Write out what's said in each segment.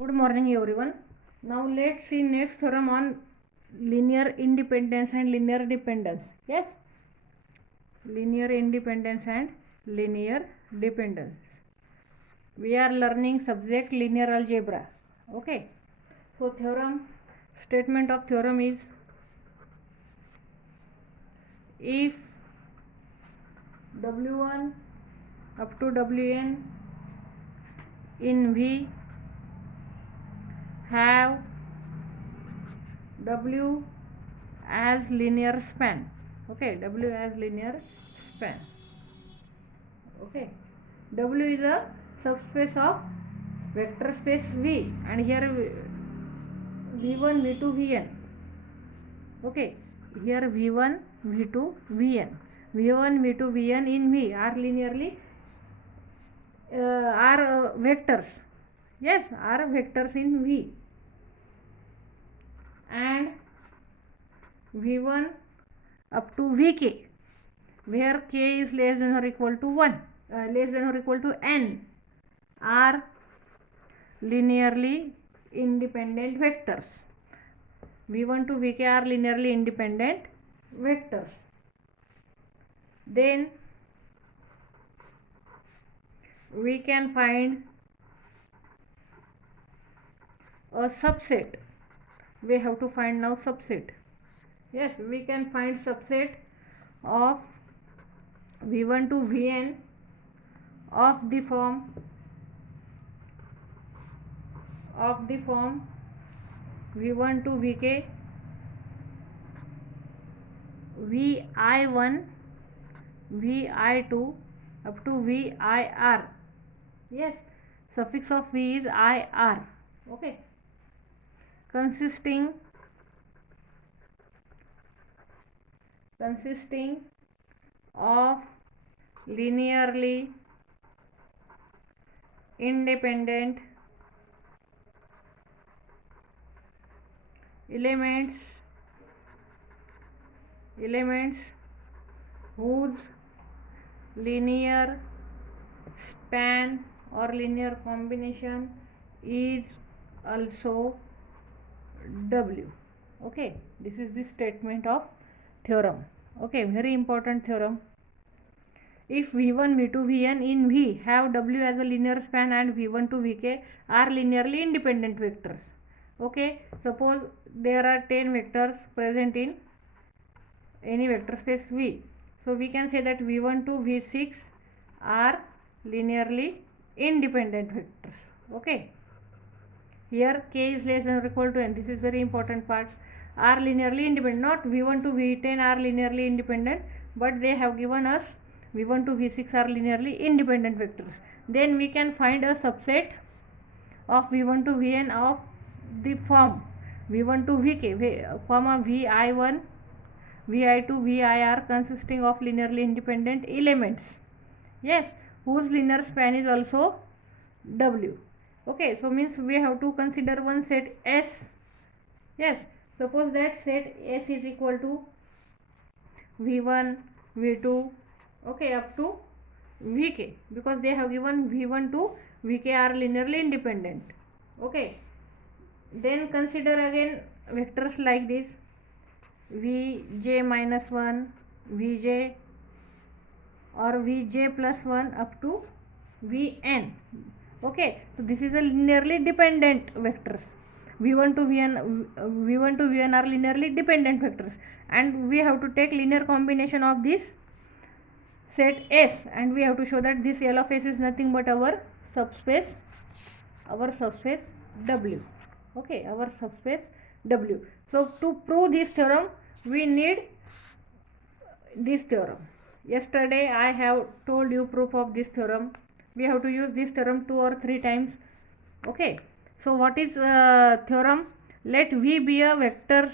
Good morning everyone. Now let's see next theorem on linear independence and linear dependence. Yes, linear independence and linear dependence. We are learning subject linear algebra. Okay. So statement of theorem is, if W1 up to Wn in V have W as linear span. Okay, W as linear span. Okay, W is a subspace of vector space V, and here V1 V2 Vn. Okay, here V1 V2 Vn, V1 V2 Vn in V are linearly vectors. Yes, are vectors in V, and V1 up to Vk, where k is less than or equal to 1, less than or equal to n, are linearly independent vectors. V1 to Vk are linearly independent vectors. Then we can find a subset. We have to find now subset. Yes, we can find subset of V1 to Vn of the form V1 to Vk Vi1 Vi2 up to Vir. Yes, suffix of V is Ir. Okay, consisting of linearly independent elements whose linear span or linear combination is also W. Okay, this is the statement of theorem. Okay, very important theorem. If V1 V2 Vn in V have W as a linear span and V1 to Vk are linearly independent vectors. Okay, suppose there are 10 vectors present in any vector space V. So we can say that V1 to V6 are linearly independent vectors. Okay, here k is less than or equal to n. This is very important part. Are linearly independent. Not V1 to V10 are linearly independent, but they have given us V1 to V6 are linearly independent vectors. Then we can find a subset of V1 to Vn of the form V1 to Vk, comma Vi1 Vi2 Vir consisting of linearly independent elements. Yes, whose linear span is also W. Okay, so means we have to consider one set S. Yes, suppose that set S is equal to V1 V2 okay up to Vk, because they have given V1 to Vk are linearly independent. Okay, then consider again vectors like this Vj minus 1 Vj or Vj plus 1 up to Vn. Okay, so this is a linearly dependent vectors. V1 to Vn are linearly dependent vectors, and we have to take linear combination of this set S, and we have to show that this L of S is nothing but our subspace W. Okay, our subspace W. So to prove this theorem we need this theorem. Yesterday I have told you proof of this theorem. We have to use this theorem 2 or 3 times. Okay, so what is theorem? Let V be a vector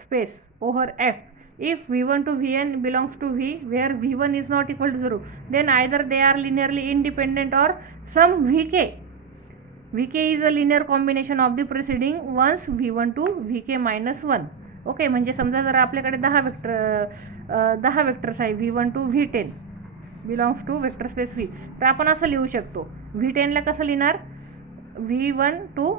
space over F. If V1 to Vn belongs to V where V1 is not equal to 0, then either they are linearly independent or some Vk is a linear combination of the preceding ones V1 to Vk minus 1. Okay, म्हणजे समजा जर आपल्याकडे 10 vectors आहे V1 to V10 belongs to vector space V, तर आपण असं लिहू शकतो V10 ला कसं लिहिणार V1 टू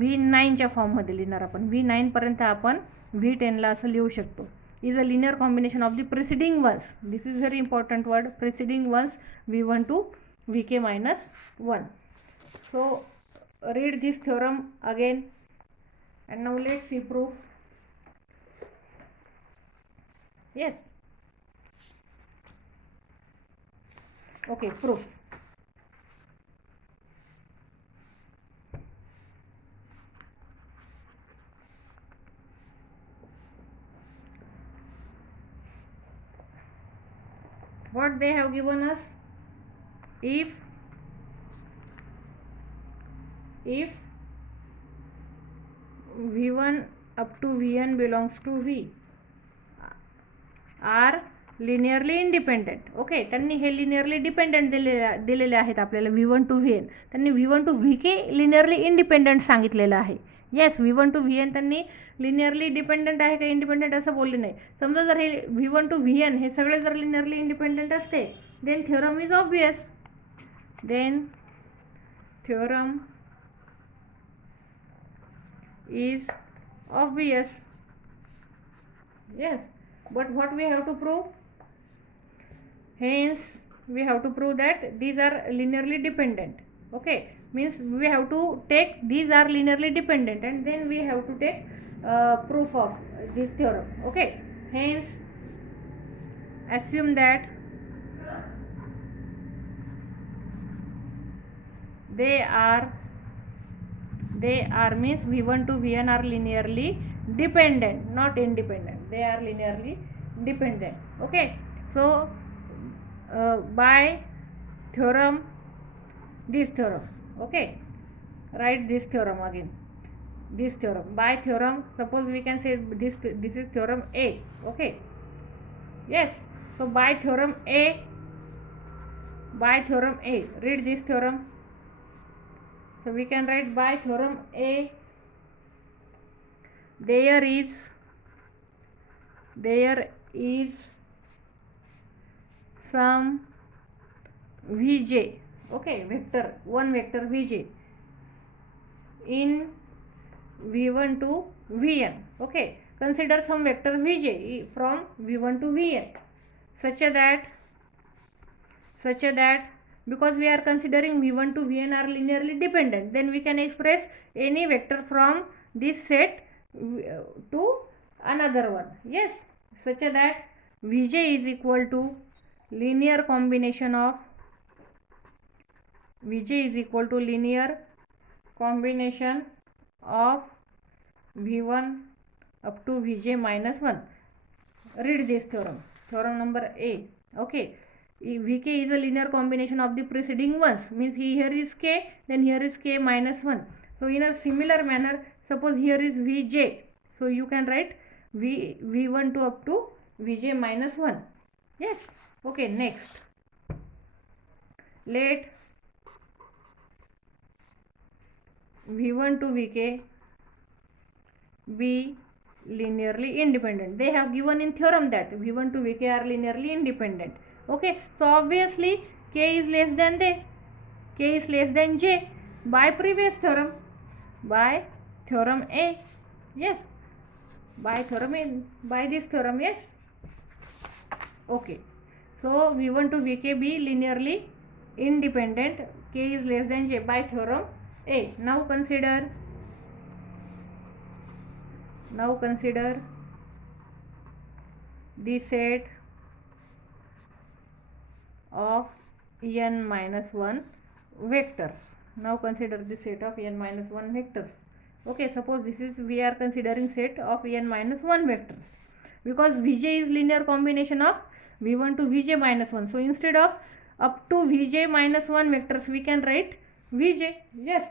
V9च्या फॉर्ममध्ये लिहिणार आपण. V9पर्यंत आपण V10ला असं लिहू शकतो. Is a linear combination of the preceding ones. This is very important word. Preceding ones V1 to Vk-1. So read this theorem again and now let's see proof. Yes. Okay, proof. What they have given us? If V1 up to Vn belongs to V are linearly independent. Okay, त्यांनी हे linearly dependent दिलेले आहेत आपल्याला V1 to Vn. त्यांनी V1 to Vk linearly independent सांगितलेलं आहे. Yes, V1 to Vn त्यांनी linearly dependent आहे का इंडिपेंडंट असं बोलले नाही. समजा जर हे V1 टू Vn हे सगळे जर लिनियरली इंडिपेंडंट असते, then theorem is obvious. Then theorem is obvious. Yes, but what we have to prove? Hence we have to prove that these are linearly dependent. Okay, means we have to take these are linearly dependent and then we have to take proof of this theorem. Okay, hence assume that they are means V1 to Vn are linearly dependent, not independent. They are linearly dependent. Okay, so by theorem, this theorem. Okay, write this theorem again. This theorem, by theorem, suppose we can say this is theorem A. Okay, yes, so by theorem A, read this theorem. So we can write by theorem A, there is some Vj, okay, one vector Vj in V1 to Vn. Okay, consider some vector Vj from V1 to Vn such that because we are considering V1 to Vn are linearly dependent, then we can express any vector from this set to another one. Yes, such that Vj is equal to linear combination of V1 up to Vj-1. Read this theorem. Theorem number A. Okay, Vk is a linear combination of the preceding ones, means here is k, then here is k minus 1. So in a similar manner, suppose here is Vj, so you can write V1 to up to Vj-1. Yes. Okay, next let V1 to Vk be linearly independent. They have given in theorem that V1 to Vk are linearly independent. Okay, so obviously k is less than j by previous theorem, by theorem A. Yes, by theorem A, by this theorem. Yes. Okay, so V1 to Vk be linearly independent, k is less than j by theorem A. Now consider the set of n minus 1 vectors. Now consider the set of n minus 1 vectors. Okay, suppose we are considering set of n minus 1 vectors, because Vj is linear combination of V1 to Vj-1. So instead of up to Vj-1 vectors, we can write Vj. Yes,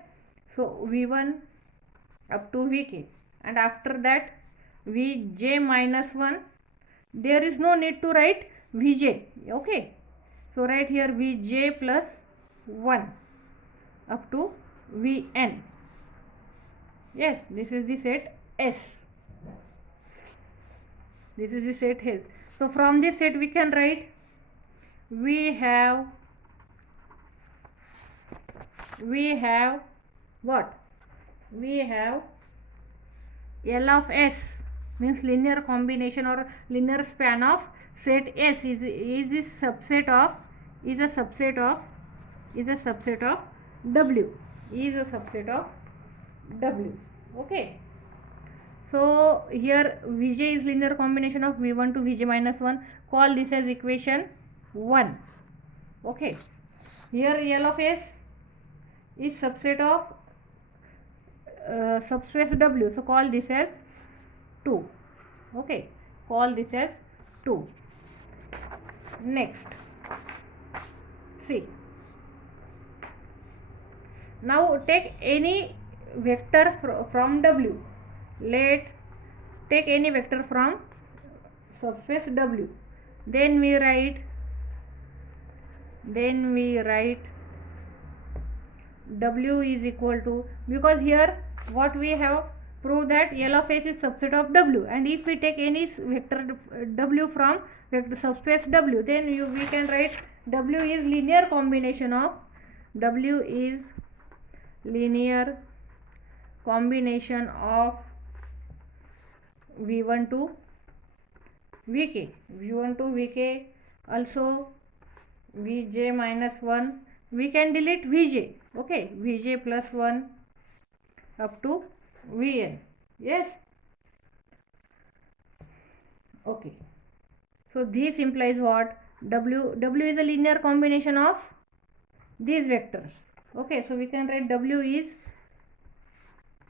so V1 up to Vk, and after that Vj-1, there is no need to write Vj. Okay, so write here Vj plus 1 up to Vn. Yes, this is the set S. This is the set S. So from this set we can write we have we have what? We have L of S, means linear combination or linear span of set S is a subset of is a subset of is a subset of W, is a subset of W. Okay. So here Vj is linear combination of V1 to Vj minus 1. Call this as equation 1. Okay. Here L of S is subset of subspace W. So call this as 2. Okay. Call this as 2. Next. See. Now take any vector from W. Let take any vector from subspace W. Then we write W is equal to, because here what we have proved that L of S is subset of W, and if we take any vector W from vector subspace W, then we can write W is linear combination of V1 to Vk, also Vj minus 1. We can delete Vj. Okay, Vj plus 1 up to Vn. Yes. Okay. So this implies what? W is a linear combination of these vectors. Okay, so we can write W is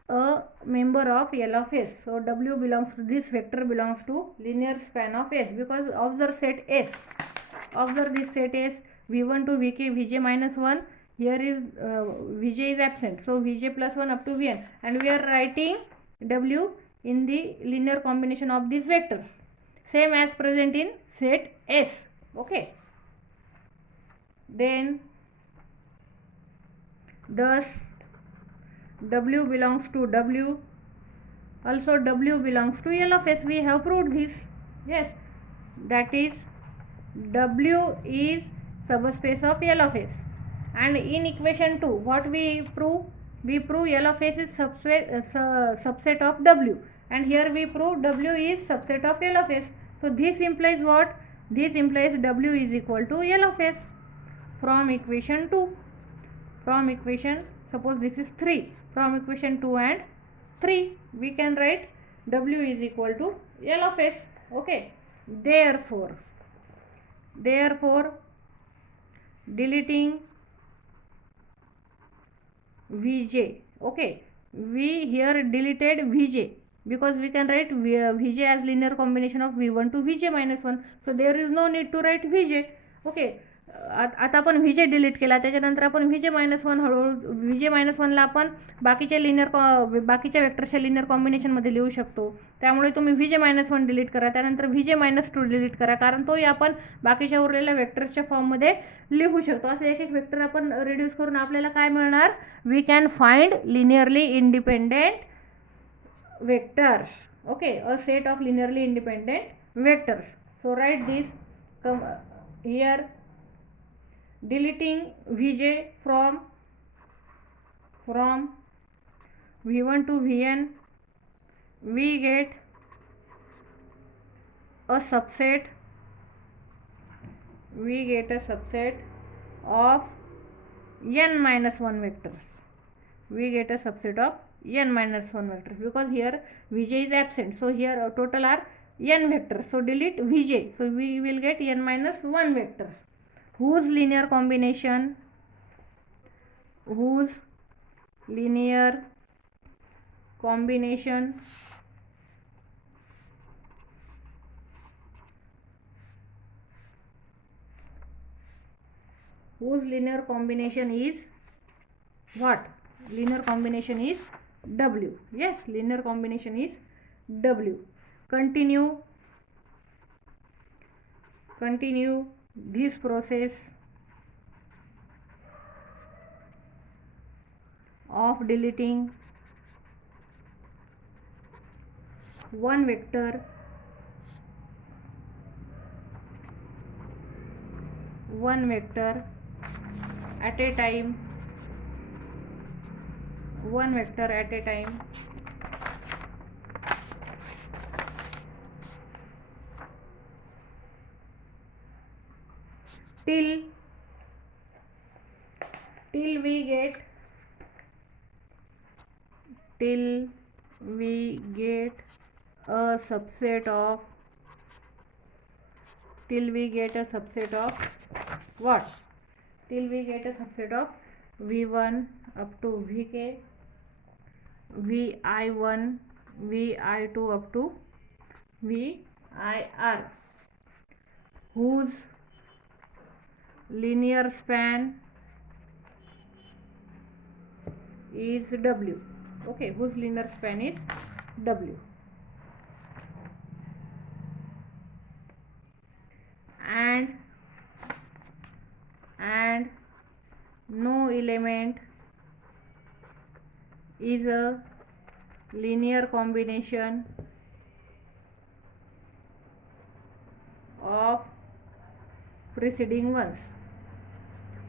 a member of L of S. So W belongs to, this vector belongs to linear span of S, because observe set S. Observe this set S, V1 to Vk, Vj minus 1. Here is Vj is absent, so Vj plus 1 up to Vn, and we are writing W in the linear combination of these vectors, same as present in set S. Okay. Then thus W belongs to W, also W belongs to L of S. We have proved this. Yes, that is W is subspace of L of S. And in equation 2, what we prove? We prove L of S is subset of W, and here we prove W is subset of L of S. So this implies what? This implies W is equal to L of S. From equation 2, from equation, suppose this is 3, from equation 2 and 3, we can write W is equal to L of S. Okay. Therefore deleting Vj. Okay, we here deleted Vj because we can write Vj as linear combination of V1 to Vj minus 1. So there is no need to write Vj. Okay. आता आपण Vj delete केला, त्याच्यानंतर आपण Vj minus 1 हळूहळू Vj minus 1ला आपण बाकीच्या वेक्टरच्या linear कॉम्बिनेशनमध्ये लिहू शकतो. त्यामुळे तुम्ही Vj मायनस 1 डिलीट करा, त्यानंतर Vj मायनस 2 डिलीट करा, कारण तोही आपण बाकीच्या उरलेल्या वेक्टर्सच्या फॉर्ममध्ये लिहू शकतो. असे एक एक वेक्टर आपण रिड्यूस करून आपल्याला काय मिळणार? We can find linearly independent vectors. Okay, a set of linearly independent vectors. So write this here, deleting Vj from V1 to Vn, we get a subset of n minus 1 vectors. We get a subset of n minus 1 vectors because here Vj is absent, so here total are n vectors. So delete Vj, so we will get n minus 1 vectors whose linear combination is what? Linear combination is W. Yes, linear combination is W. Continue this process of deleting one vector at a time one vector at a time till till we get till we get a subset of till we get a subset of what? Till we get a subset of v1 up to vk, vi1, vi2 up to vir, whose linear span is w. Okay, whose linear span is w, and no element is a linear combination of preceding ones,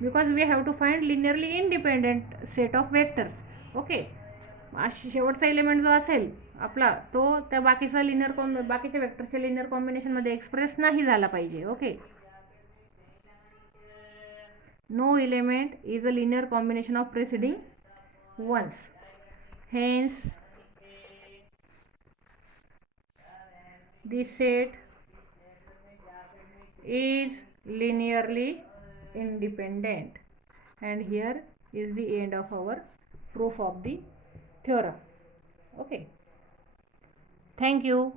because we have to find linearly independent set of vectors. Okay, शेवटचा element जो असेल आपला तो त्या बाकीचा बाकीच्या वेक्टरच्या linear कॉम्बिनेशनमध्ये express नाही झाला पाहिजे. Okay, no element is a linear combination of preceding ones. Hence, this set is linearly independent. And here is the end of our proof of the theorem. Okay, thank you.